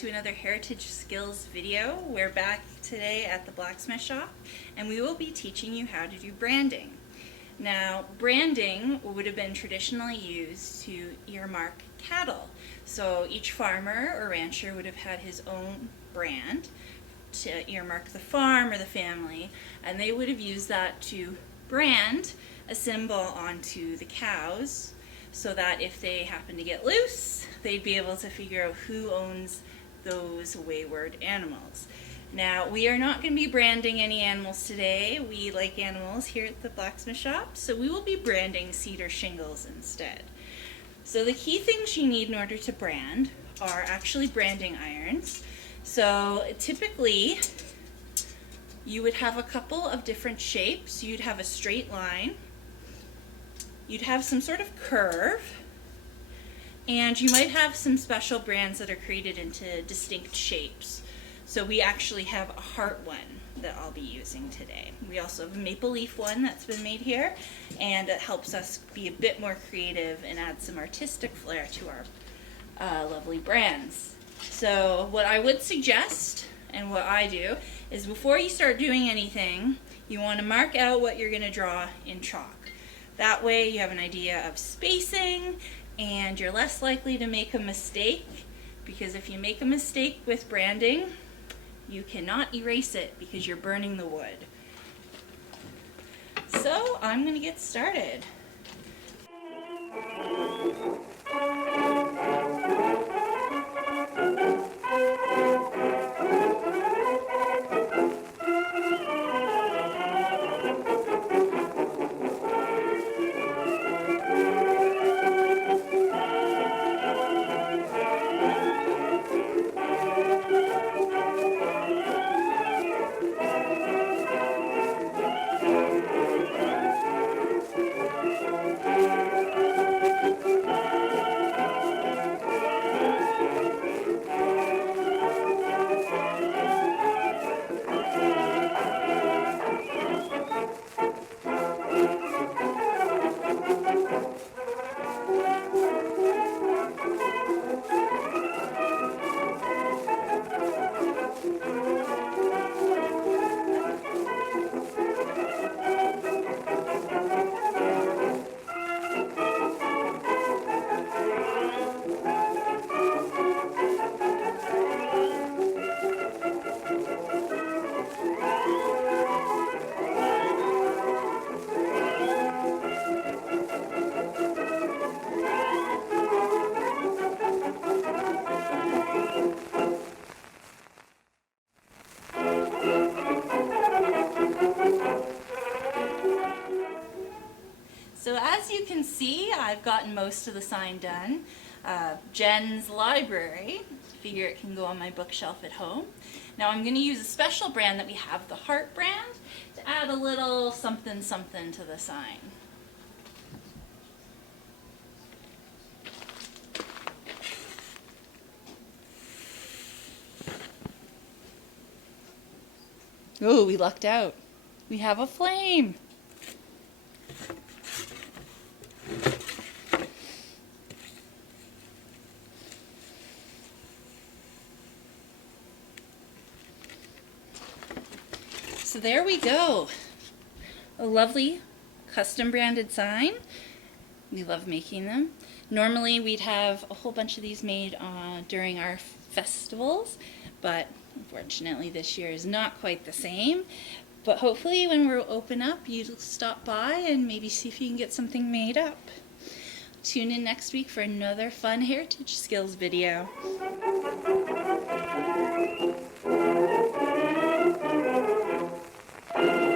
to another Heritage Skills video. We're back today at the blacksmith shop and we will be teaching you how to do branding. Now, branding would have been traditionally used to earmark cattle. So each farmer or rancher would have had his own brand to earmark the farm or the family, and they would have used that to brand a symbol onto the cows so that if they happen to get loose, they'd be able to figure out who owns those wayward animals. Now, we are not going to be branding any animals today. We like animals here at the blacksmith shop, so we will be branding cedar shingles instead. So the key things you need in order to brand are actually branding irons. So typically, you would have a couple of different shapes. You'd have a straight line, you'd have some sort of curve, and you might have some special brands that are created into distinct shapes. So we actually have a heart one that I'll be using today. We also have a maple leaf one that's been made here, and it helps us be a bit more creative and add some artistic flair to our lovely brands. So what I would suggest, and what I do, is before you start doing anything, you want to mark out what you're going to draw in chalk. That way you have an idea of spacing and you're less likely to make a mistake, because if you make a mistake with branding, you cannot erase it because you're burning the wood. So I'm going to get started. So as you can see, I've gotten most of the sign done. Jen's library, figure it can go on my bookshelf at home. Now I'm going to use a special brand that we have, the Heart brand, to add a little something something to the sign. Oh, we lucked out. We have a flame. So there we go. A lovely custom branded sign. We love making them. Normally we'd have a whole bunch of these made during our festivals, but unfortunately this year is not quite the same. But hopefully when we're open up, you'll stop by and maybe see if you can get something made up. Tune in next week for another fun Heritage Skills video.